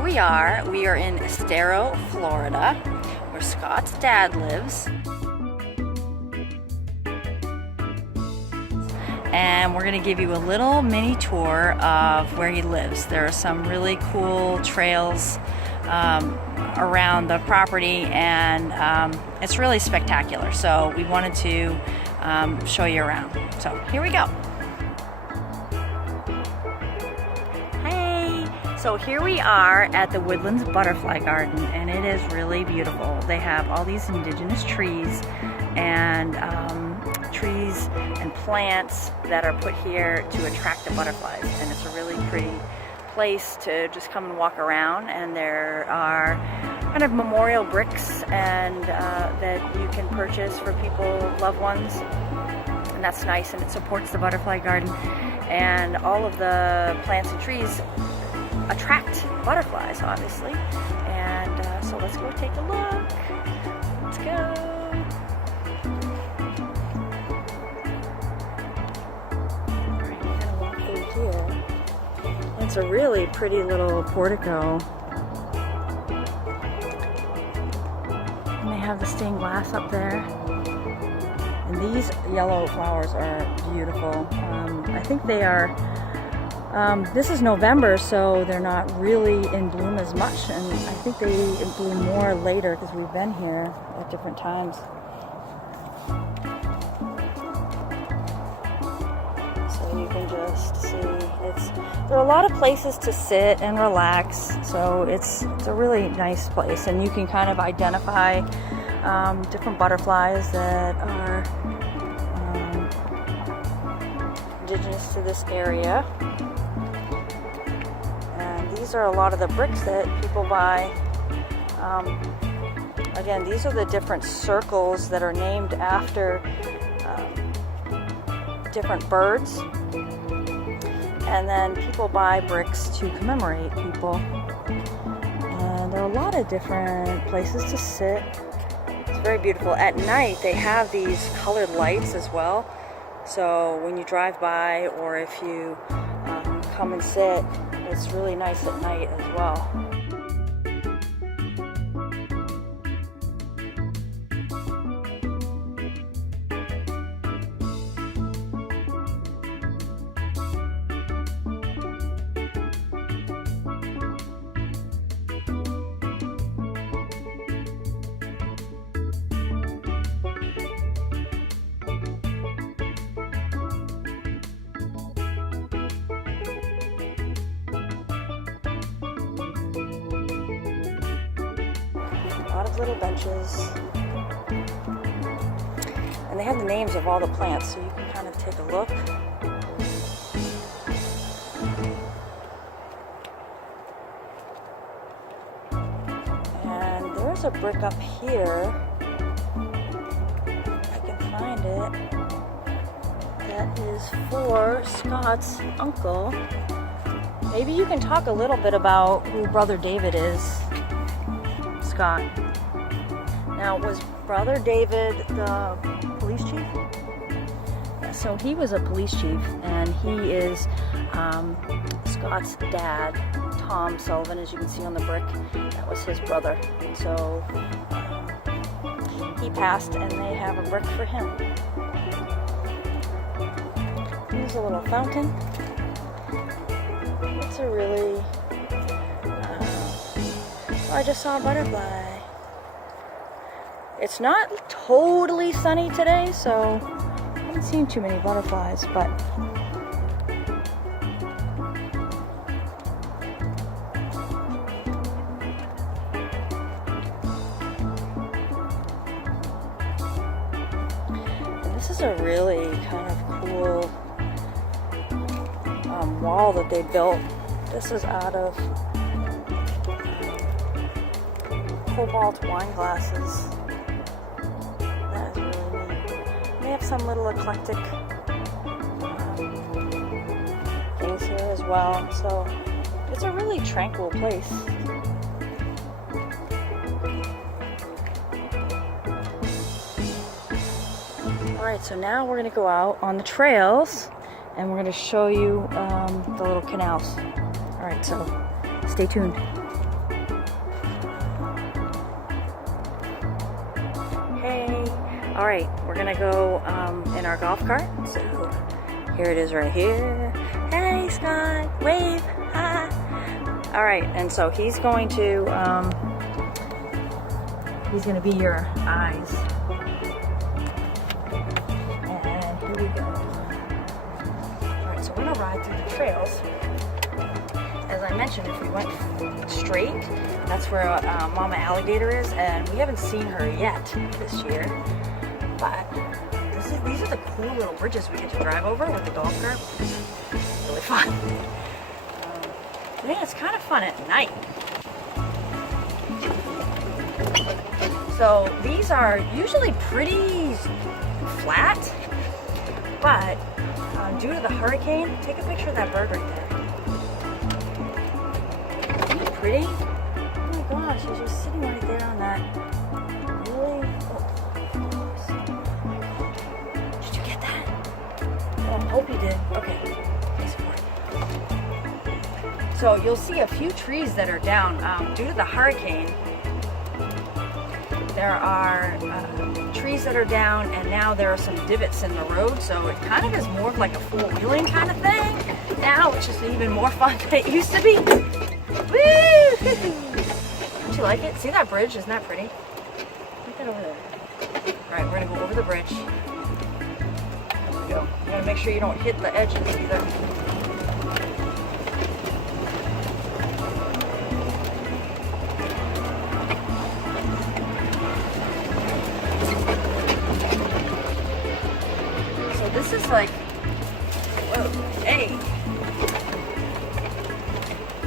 here we are. We are in Estero, Florida, where Scott's dad lives. And we're going to give you a little mini tour of where he lives. There are some really cool trails around the property, and it's really spectacular. So we wanted to show you around. So here we go. Hey! So here we are at the Woodlands Butterfly Garden, and it is really beautiful. They have all these indigenous trees and plants that are put here to attract the butterflies, and it's a really pretty place to just come and walk around. And there are kind of memorial bricks and that you can purchase for people, loved ones, and that's nice, and it supports the butterfly garden. And all of the plants and trees attract butterflies, obviously. And so let's go take a look. Let's go. It's a really pretty little portico. And they have the stained glass up there. And these yellow flowers are beautiful. I think they are, this is November, so they're not really in bloom as much. And I think they bloom more later because we've been here at different times. So you can just see, there are a lot of places to sit and relax, so it's a really nice place, and you can kind of identify different butterflies that are indigenous to this area. And these are a lot of the bricks that people buy. Again, these are the different circles that are named after different birds. And then people buy bricks to commemorate people. And there are a lot of different places to sit. It's very beautiful. At night, they have these colored lights as well. So when you drive by, or if you come and sit, it's really nice at night as well. A lot of little benches, and they have the names of all the plants, so you can kind of take a look. And there's a brick up here, if I can find it, that is for Scott's uncle. Maybe you can talk a little bit about who Brother David is. Scott. Now, was Brother David the police chief? Yeah, so he was a police chief, and he is Scott's dad, Tom Sullivan, as you can see on the brick. That was his brother. And so he passed, and they have a brick for him. Here's a little fountain. It's a really I just saw a butterfly. It's not totally sunny today, so I haven't seen too many butterflies, but and this is a really kind of cool wall that they built. This is out of cobalt wine glasses. That is really neat. They have some little eclectic things here as well. So it's a really tranquil place. Alright, so now we're going to go out on the trails and we're going to show you the little canals. Alright, so stay tuned. All right, we're gonna go in our golf cart. So here it is right here. Hey, Scott, wave, hi. All right, and so he's going to be your eyes. And here we go. All right, so we're gonna ride through the trails. As I mentioned, if we went straight, that's where Mama Alligator is, and we haven't seen her yet this year. But these are the cool little bridges we get to drive over with the golf cart. It's really fun. Yeah, it's kind of fun at night. So these are usually pretty flat, but due to the hurricane, take a picture of that bird right there. Isn't it pretty? Oh my gosh, she's just sitting right there on that. Really? Oh. Did you get that? Oh, I hope you did. Okay. So you'll see a few trees that are down due to the hurricane. There are trees that are down, and now there are some divots in the road, so it kind of is more of like a four-wheeling kind of thing now, which is even more fun than it used to be. Woo! Don't you like it? See that bridge? Isn't that pretty? Look at over there. All right, we're gonna go over the bridge. There we go. You gotta make sure you don't hit the edges either. This is like, whoa, hey.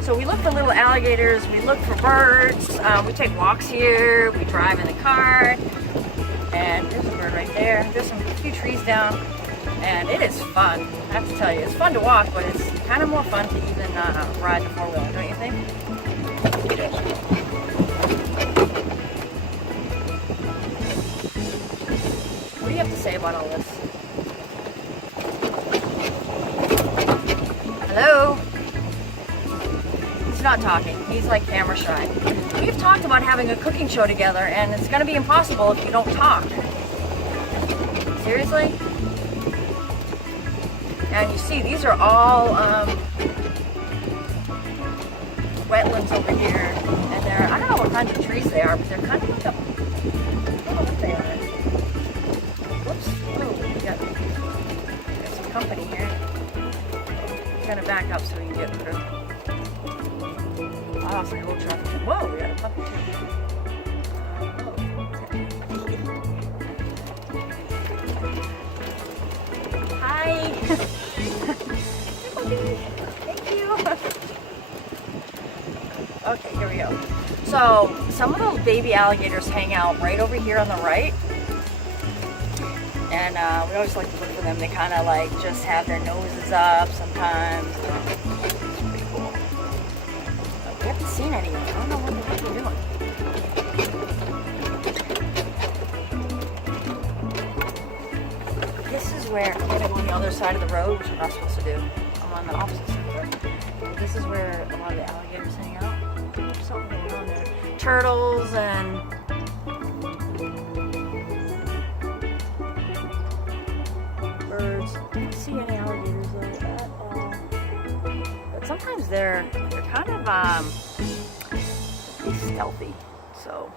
So we look for little alligators, we look for birds, we take walks here, we drive in the car, and there's a bird right there. There's a few trees down, and it is fun. I have to tell you, it's fun to walk, but it's kind of more fun to even ride the four-wheeler, don't you think? What do you have to say about all this? Hello? He's not talking. He's like camera shy. We've talked about having a cooking show together, and it's going to be impossible if you don't talk. Seriously? And you see, these are all wetlands over here, and they're, I don't know what kinds of trees they are, but they're kind of like a, I don't know what they are. Whoops. Oh, we got some company here. I'm gonna back up so we can get through. Oh, it's like a little traffic. Whoa, we got a puppy. Hi. Thank you. Okay, here we go. So, some of those baby alligators hang out right over here on the right. And we always like to look for them. They kind of like just have their noses up sometimes. It's pretty cool. But we haven't seen any. I don't know what the heck they're doing. This is where I'm gonna go on the other side of the road, which I'm not supposed to do. I'm on the opposite side of the road. This is where a lot of the alligators hang out. There's something going on there. Turtles and birds. I don't see any alligators though at all. But sometimes they're kind of pretty stealthy. So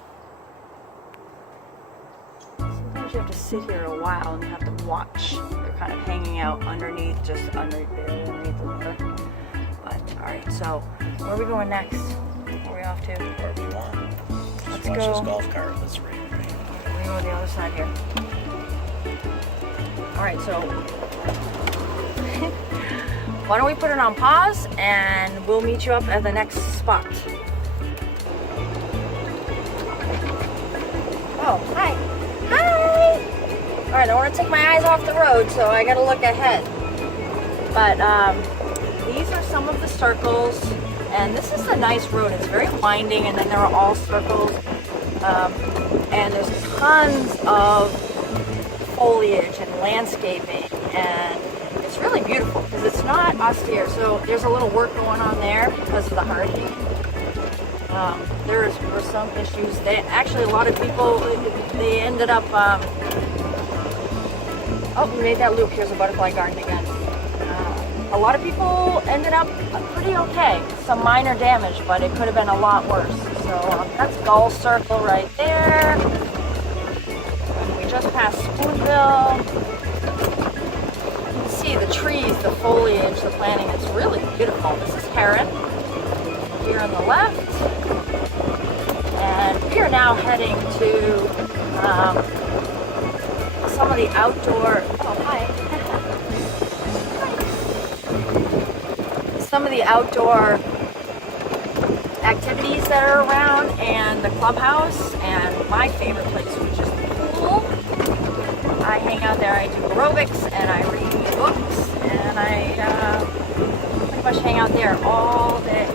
sometimes you have to sit here a while and you have to watch. They're kind of hanging out underneath, just underneath the water. But alright, so where are we going next? Where are we off to? Wherever you want. Let's watch go. this golf cart. Let's read. We're going to go to the other side here. Alright, so why don't we put it on pause and we'll meet you up at the next spot. Oh, hi. Hi! Alright, I want to take my eyes off the road, so I gotta look ahead. But these are some of the circles, and this is a nice road. It's very winding, and then there are all circles. And there's tons of foliage and landscaping, and it's really beautiful because it's not austere. So there's a little work going on there because of the hurricane. There were some issues. Actually, a lot of people, they ended up Oh, we made that loop. Here's a butterfly garden again. A lot of people ended up pretty okay. Some minor damage, but it could have been a lot worse. So that's Gull Circle right there. And we just passed Spoonville. You can see the trees, the foliage, the planting. It's really beautiful. This is Heron here on the left. And we are now heading to some of the outdoor, some of the outdoor activities that are around, and the clubhouse, and my favorite place, which is the pool. I hang out there, I do aerobics, and I read books, and I pretty much hang out there all day.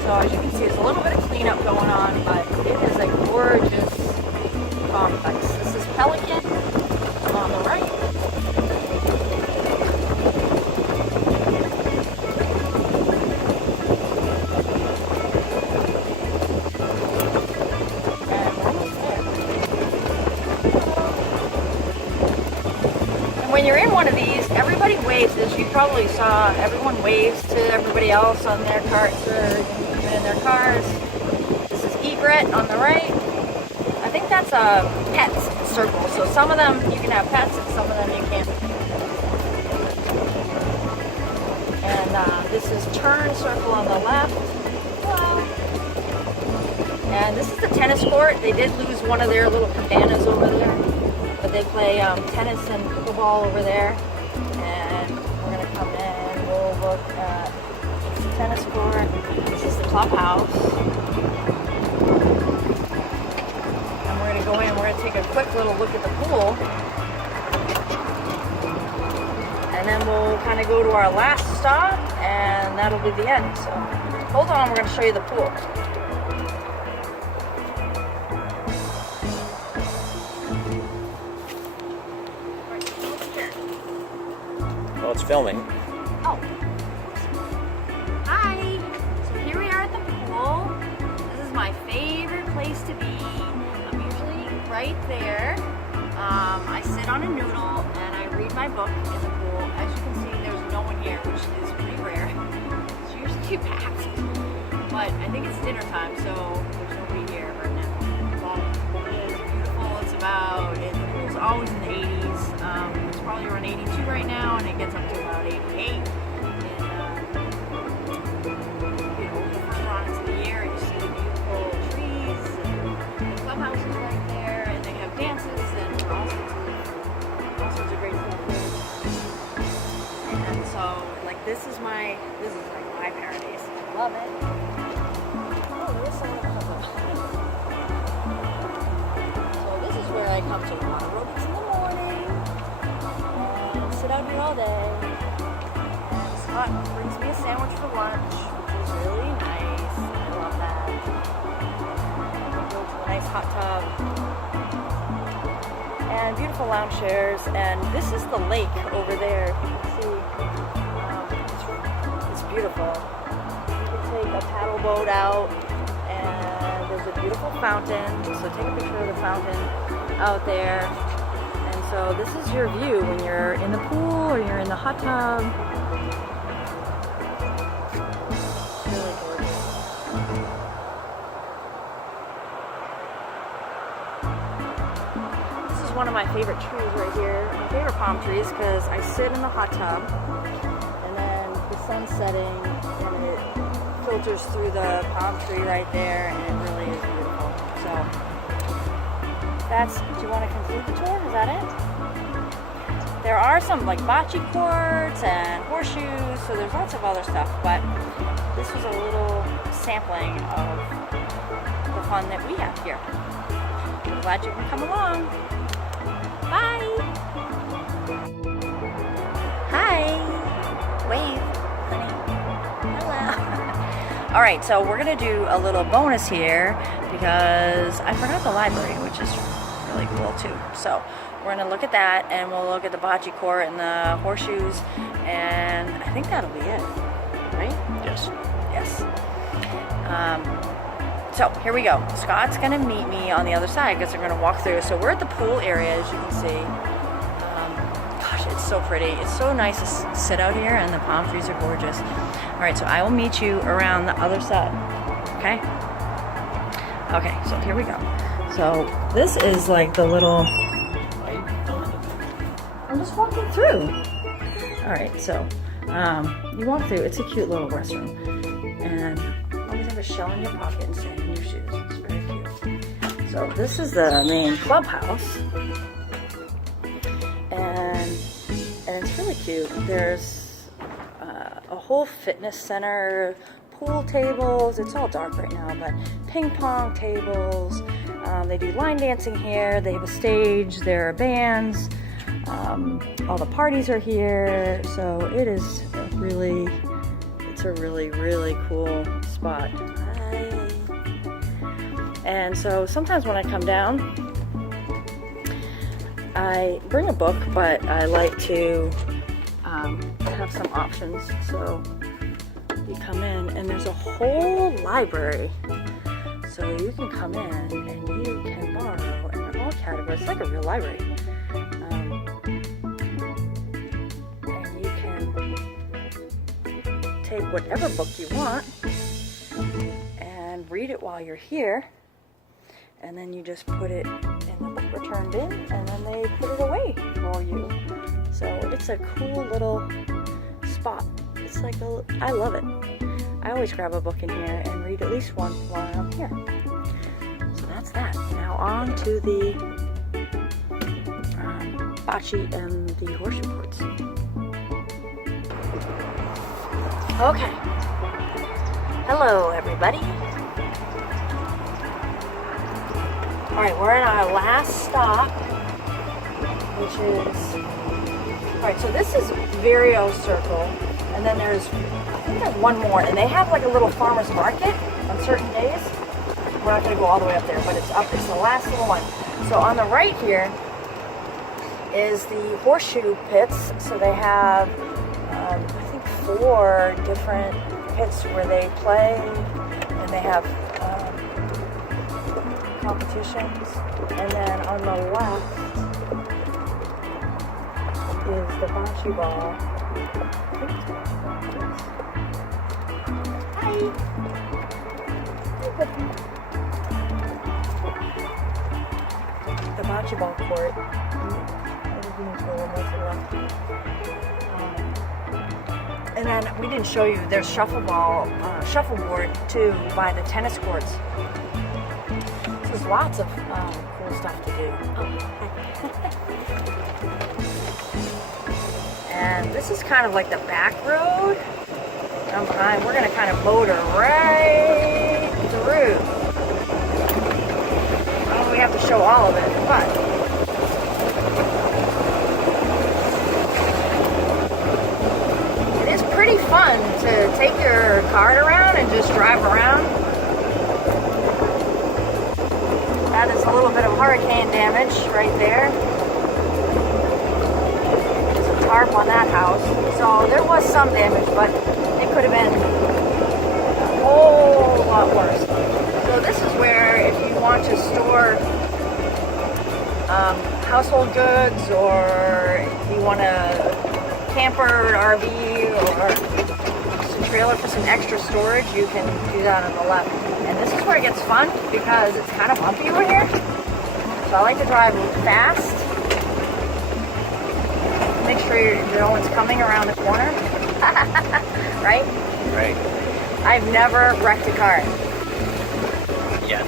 So as you can see, there's a little bit of cleanup going on, but it is a gorgeous complex. This is Pelican on the right. And we're almost there. And when you're in one of these, everybody waves. As you probably saw, everyone waves to everybody else on their carts or in their cars. This is Egret on the right. I think that's a pets circle. So some of them you can have pets and some of them you can't. And this is Turn Circle on the left. Hello. And this is the tennis court. They did lose one of their little cabanas over there, but they play tennis and pickleball over there. And we're gonna come in. We'll look at the tennis court. This is the clubhouse. Go in, we're going to take a quick little look at the pool, and then we'll kind of go to our last stop, and that'll be the end. So hold on, we're going to show you the pool. Well, it's filming. Oh, hi. So here we are at the pool. This is my favorite place to be. Right there. I sit on a noodle and I read my book in the pool. As you can see, there's no one here, which is pretty rare. It's usually packed. But I think it's dinner time, so there's nobody here right now. But it is beautiful. It's about, the pool's always in the 80s. It's probably around 82 right now, and it gets up to about 88. And you know, further on into the year, you see the beautiful trees and the clubhouse is right there. Dances and all sorts of great stuff here. And so, like, this is like my paradise. I love it. Oh, there is someone in the bush. So this is where I come to run aerobics in the morning and sit out here all day. And Scott brings me a sandwich for lunch, which is really nice. I love that. I go to a nice hot tub. And beautiful lounge chairs, and this is the lake over there. You can see it's beautiful. You can take a paddle boat out, and there's a beautiful fountain. So take a picture of the fountain out there. And so this is your view when you're in the pool or you're in the hot tub. Really gorgeous. One of my favorite trees right here, my favorite palm trees, because I sit in the hot tub and then the sun's setting and it filters through the palm tree right there, and it really is beautiful. So that's, do you want to conclude the tour? Is that it? There are some like bocce courts and horseshoes, so there's lots of other stuff, but this was a little sampling of the fun that we have here. I'm glad you can come along. Bye! Hi! Wave, honey. Hello! Alright, so we're going to do a little bonus here because I forgot the library, which is really cool too. So we're going to look at that, and we'll look at the bocce court and the horseshoes, and I think that'll be it. Right? Yes. Yes. So here we go. Scott's going to meet me on the other side because we're going to walk through. So we're at the pool area, as you can see. so pretty. It's so nice to sit out here, and the palm trees are gorgeous. All right, so I will meet you around the other side, okay? Okay, so here we go. So this is like the little, I'm just walking through. All right, so you walk through, it's a cute little restroom. And always have a shell in your pocket and sand in your shoes. It's very cute. So this is the main clubhouse. And it's really cute. There's a whole fitness center, pool tables. It's all dark right now, but ping pong tables. They do line dancing here. They have a stage. There are bands. All the parties are here. So it's a really, really cool spot. Hi. And so sometimes when I come down, I bring a book, but I like to have some options. So you come in and there's a whole library. So you can come in and you can borrow, and they're all categories. It's like a real library. And you can take whatever book you want and read it while you're here. And then you just put it in the book return bin, and then they put it away for you. So it's a cool little spot. It's like I love it. I always grab a book in here and read at least one while I'm here. So that's that. Now on to the bocce and the horseshoe courts. Okay. Hello, everybody. All right, we're at our last stop, which is, all right, so this is Vireo Circle, and then I think there's one more, and they have like a little farmer's market on certain days. We're not gonna go all the way up there, but it's the last little one. So on the right here is the horseshoe pits. So they have, I think 4 different pits where they play, and they have competitions. And then on the left is the bocce ball. Hi. The bocce ball court. And then we didn't show you, there's shuffleboard too by the tennis courts. There's lots of cool stuff to do. And this is kind of like the back road. We're going to kind of motor right through. I don't know, we have to show all of it, but it is pretty fun to take your cart around and just drive around. That is a little bit of hurricane damage right there. There's a tarp on that house. So there was some damage, but it could have been a whole lot worse. So this is where if you want to store household goods, or you want a camper, RV, or just a trailer for some extra storage, you can do that on the left. And this is where it gets fun because it's kind of bumpy over here. So I like to drive fast. Make sure no one's coming around the corner. Right? Right. I've never wrecked a car. Yet.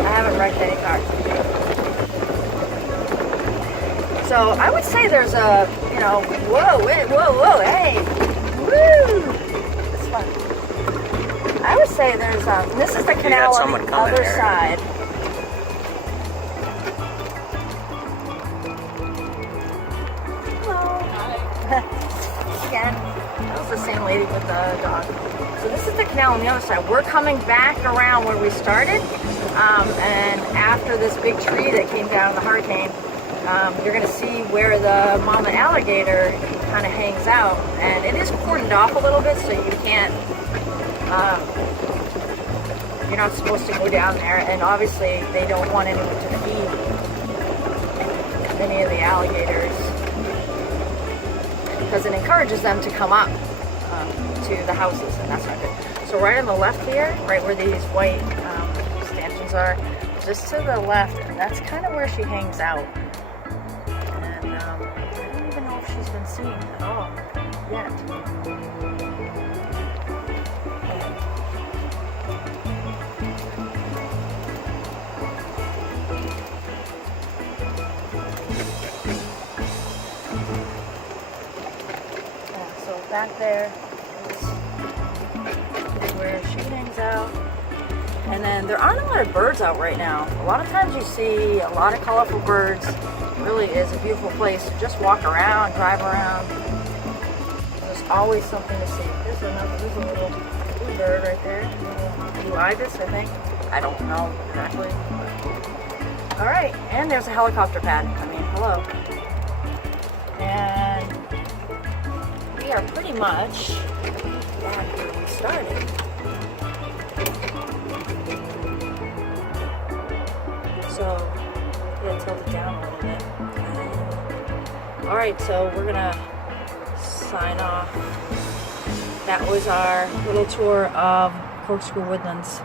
I haven't wrecked any car. So I would say there's a, whoa, hey, woo! It's fun. I would say there's this is the canal on the other side. Hello. Hi. Again, that was the same lady with the dog. So this is the canal on the other side. We're coming back around where we started, and after this big tree that came down in the hurricane, you're going to see where the mama alligator kind of hangs out, and it is cordoned off a little bit, so you can't. You're not supposed to go down there, and obviously they don't want anyone to feed any of the alligators. because it encourages them to come up to the houses, and that's not good. So right on the left here, right where these white stanchions are, just to the left, and that's kind of where she hangs out. And I don't even know if she's been seen at all yet. So back there is where she hangs out. And then there aren't a lot of birds out right now. A lot of times you see a lot of colorful birds. It really is a beautiful place to just walk around, drive around. There's always something to see. There's a little blue bird right there. Blue ibis, I think. I don't know exactly. All right, and there's a helicopter pad. I mean, hello. And we are pretty much back where we started. So, yeah, tilt it down a little bit. Okay. Alright, so we're gonna sign off. That was our little tour of Corkscrew Woodlands.